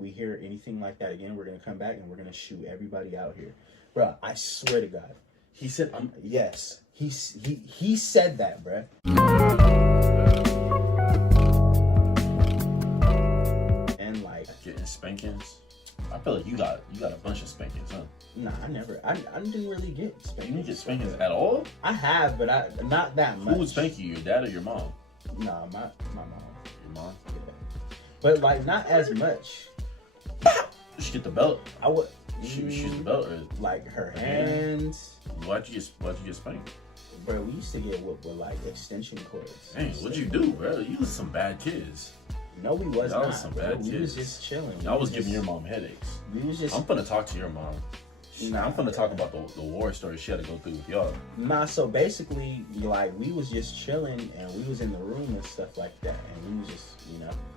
we hear anything like that again, we're gonna come back and we're gonna shoot everybody out here, bro. I swear to God. He said, Yes, he said that, bro. And like getting spankings. I feel like you got a bunch of spankings, huh? Nah, I didn't really get You spanked. didn't get spankings at all? I have, but not that much. Who would spank you, your dad or your mom? Nah, my mom. Your mom? Yeah. But like not as much. Did she get the belt? I would She the belt or like her hands. why'd you get spanked? Bro, we used to get whooped with like extension cords. Dang, what'd you do, bro? You was some bad kids. No, we was Y'all not. was some Bro. bad We was kids. just chilling. Y'all was giving your mom headaches. We was just I'm finna talk to your mom. Nah, I'm finna talk about the war story she had to go through with y'all. Nah, so basically, like, we was just chilling, and we was in the room and stuff like that, and we was just,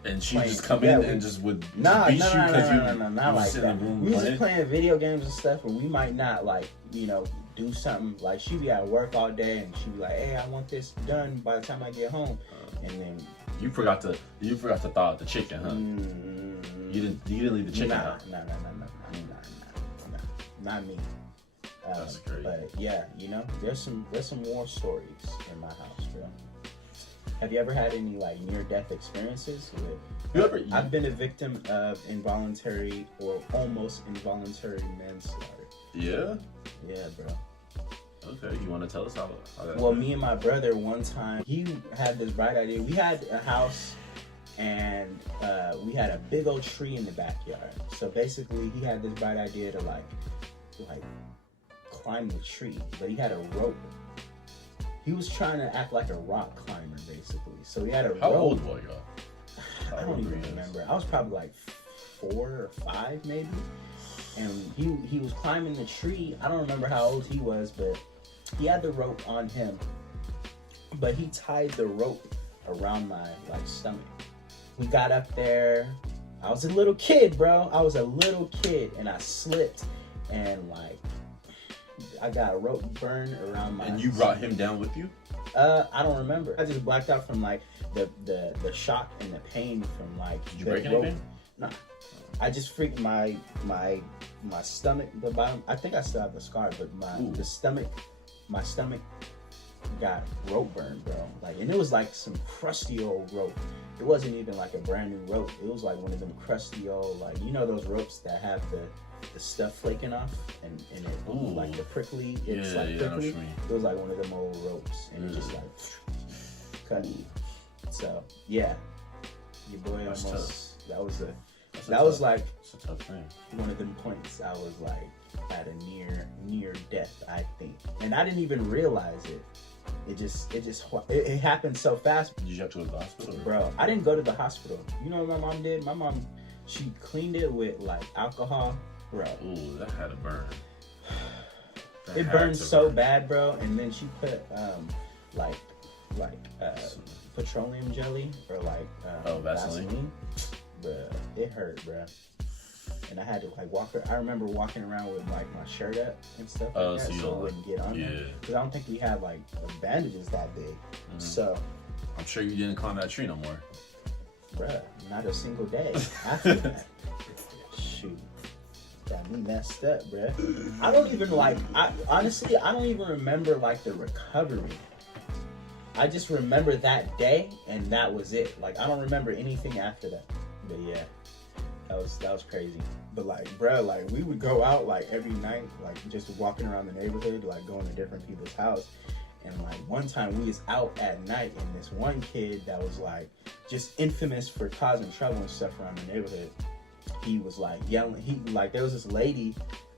And she playing. just come Yeah, in and just would no, beat you not was like in that. the room We was playing? just playing video games and stuff, and we might not, like, do something. Like, she be at work all day, and she be like, hey, I want this done by the time I get home, and then... You forgot to thaw out the chicken, huh? You didn't leave the chicken out. Nah. Not me. That's crazy. But yeah, there's some war stories in my house, bro. Have you ever had any like near-death experiences? I've been a victim of involuntary or almost involuntary manslaughter. Yeah? Yeah, bro. Okay, you want to tell us how that Well, me and my brother, one time, he had this bright idea. We had a house, and we had a big old tree in the backyard. So basically, he had this bright idea to like climb the tree, but he had a rope. He was trying to act like a rock climber, basically. So he had a rope. How old were y'all? I don't even remember. I was probably like 4 or 5, maybe. And he was climbing the tree. I don't remember how old he was, but he had the rope on him. But he tied the rope around my stomach. We got up there. I was a little kid, bro. I was a little kid, and I slipped, and I got a rope burn around my. And you brought him down with you? I don't remember. I just blacked out from the shock and the pain from Did you break anything? Nah. I just freaked my stomach, the bottom. I think I still have the scar, but my stomach got rope burn, bro. And it was like some crusty old rope. It wasn't even like a brand new rope. It was like one of them crusty old, those ropes that have the stuff flaking off and it like the prickly. It's prickly. It was like one of them old ropes, and it just cut me. So yeah, your boy That's almost. tough. That was like it's a tough thing. One of them points I was like at a near death, I think, and I didn't even realize it. It happened so fast. Did you have to go to the hospital? Bro, I didn't go to the hospital. You know what my mom did? My mom, she cleaned it with alcohol, bro. Ooh, that had to burn. It burned so bad, bro. And then she put petroleum jelly or Vaseline. Bruh, it hurt, bruh. And I had to walk. I remember walking around with my shirt up and stuff like that, so it wouldn't get on me. Because I don't think we had bandages that big. Mm-hmm. So I'm sure you didn't climb that tree no more. Bruh, not a single day after that. Shoot. Got me messed up, bruh. I don't even honestly, I don't even remember the recovery. I just remember that day, and that was it. I don't remember anything after that. But yeah, that was crazy. But bruh, we would go out every night, just walking around the neighborhood, going to different people's house. And one time we was out at night, and this one kid that was just infamous for causing trouble and stuff around the neighborhood, he was yelling. There was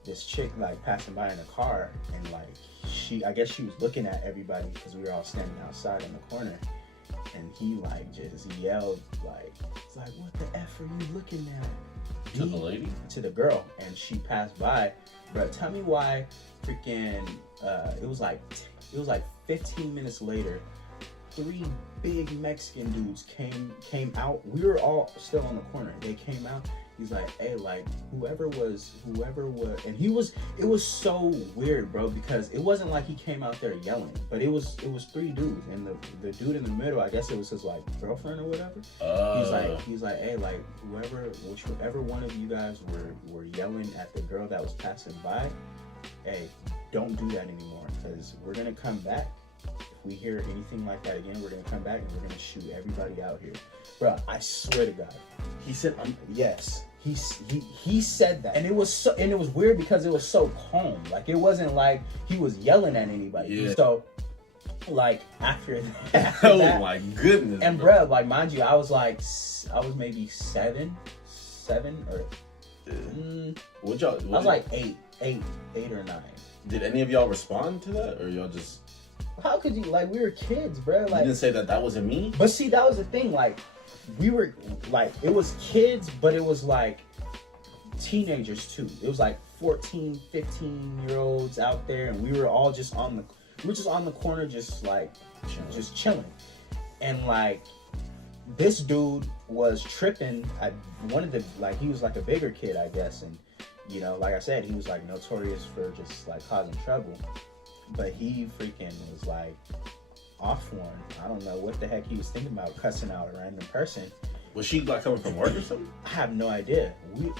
this chick passing by in a car, and I guess she was looking at everybody because we were all standing outside in the corner, and he just yelled what the F are you looking at? To the lady? To the girl, and she passed by. Bro, tell me why freaking it was 15 minutes later, 3 big Mexican dudes came out. We were all still on the corner. They came out He's like, hey, like whoever was, and it was so weird, bro, because it wasn't like he came out there yelling, but it was 3 dudes, and the dude in the middle, I guess it was his like girlfriend or whatever. He's like, hey, like whichever one of you guys were yelling at the girl that was passing by, hey, don't do that anymore, because we're gonna come back. If we hear anything like that again, we're gonna come back and we're gonna shoot everybody out here, bro. I swear to God, He said, yes. He said that, and it was weird because it was so calm. Like it wasn't like he was yelling at anybody. Yeah. So, like after that, oh my goodness. and bro, like mind you, I was maybe seven or. What y'all? I was like eight or 9. Did any of y'all respond to that, or y'all just? How could you? Like we were kids, bro. Like You didn't say that wasn't me. But see, that was the thing. Like we were like, it was kids, but it was like teenagers too. It was like 14, 15-year-olds out there, and we were all just on the corner, just chilling. And like this dude was tripping at one of the, like he was like a bigger kid, I guess, and you know, like I said, he was like notorious for just like causing trouble. But he freaking was like off one. I don't know what the heck he was thinking about, cussing out a random person. Was she like coming from work or something? I have no idea.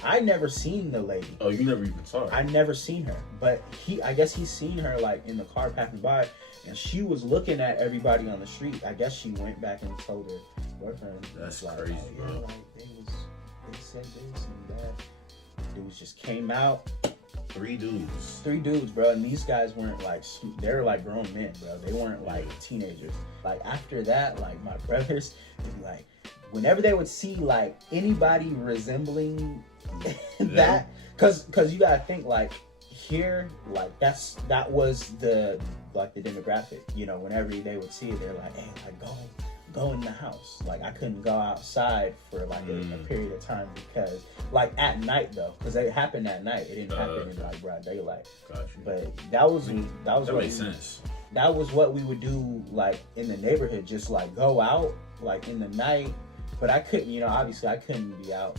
I never seen the lady. Oh, you never even saw her? I never seen her. But I guess he's seen her like in the car passing by, and she was looking at everybody on the street. I guess she went back and told her boyfriend. That's like, crazy, oh, yeah, bro. like they said this and that. Dudes just came out. 3 dudes. 3 dudes, bro, and these guys weren't like, they were like grown men, bro. They weren't like teenagers. Like after that, like my brothers, they'd be like, whenever they would see like anybody resembling that, cause you gotta think like here, like that was the demographic, you know. Whenever they would see it, they're like, hey, like go in the house. Like I couldn't go outside for like a period of time, because like at night though, because it happened at night. It didn't happen in like broad daylight. Gotcha. But that that makes sense. That was what we would do like in the neighborhood, just like go out like in the night. But I couldn't, you know, obviously I couldn't be out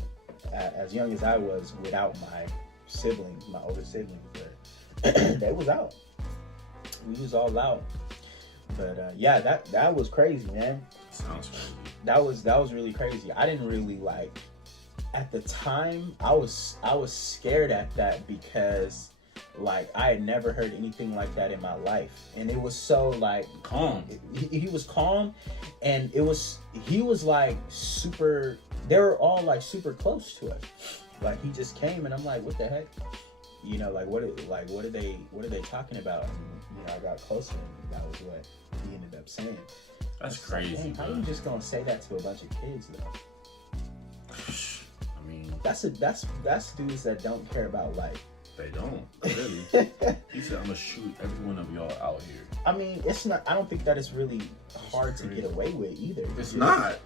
as young as I was without my siblings, my older siblings. But they was out. We was all out. But yeah, that was crazy, man. Sounds crazy. That was really crazy. I didn't really like, at the time I was scared at that, because like I had never heard anything like that in my life, and it was so like Calm. He was calm, and he was like super. They were all like super close to us. Like he just came, and I'm like, what the heck? You know, like what are they talking about? And, you know, I got closer, and that was what he ended up saying. That's crazy. Like, how you just gonna say that to a bunch of kids though? I mean, That's dudes that don't care about life. they don't really. He said, "I'm gonna shoot every one of y'all out here." I mean, it's not. I don't think that it's really hard to get away with either. It's not.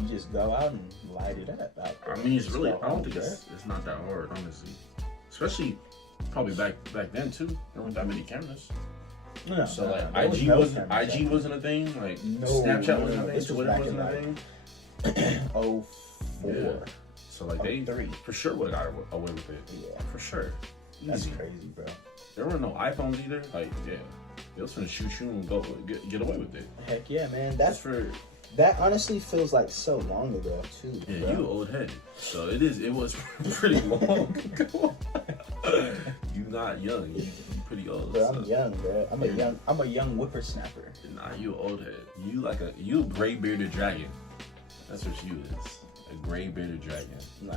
You just go out and light it up out there. I mean, it's Just really. go I don't home, think bro. it's not that hard, honestly. Especially probably back then too. There weren't that many cameras. No, So no, like there was IG no wasn't cameras IG wasn't a thing. Like No, Snapchat no, wasn't no. a thing. This was Twitter back wasn't in, a like, thing. 04. Yeah. So like they 03. for sure would have got away with it. Yeah, For sure. that's Easy. crazy, bro. There were no iPhones either. Like yeah, they was gonna shoot you and go get away with it. Heck yeah, man. That's for That honestly feels like so long ago too. yeah. bro. You old head. So it was pretty long ago. You not young. You pretty old. Bro, so. I'm young, bro. I'm a young whippersnapper. Nah, you old head. You a gray bearded dragon. That's what you is. A gray bearded dragon. Nah,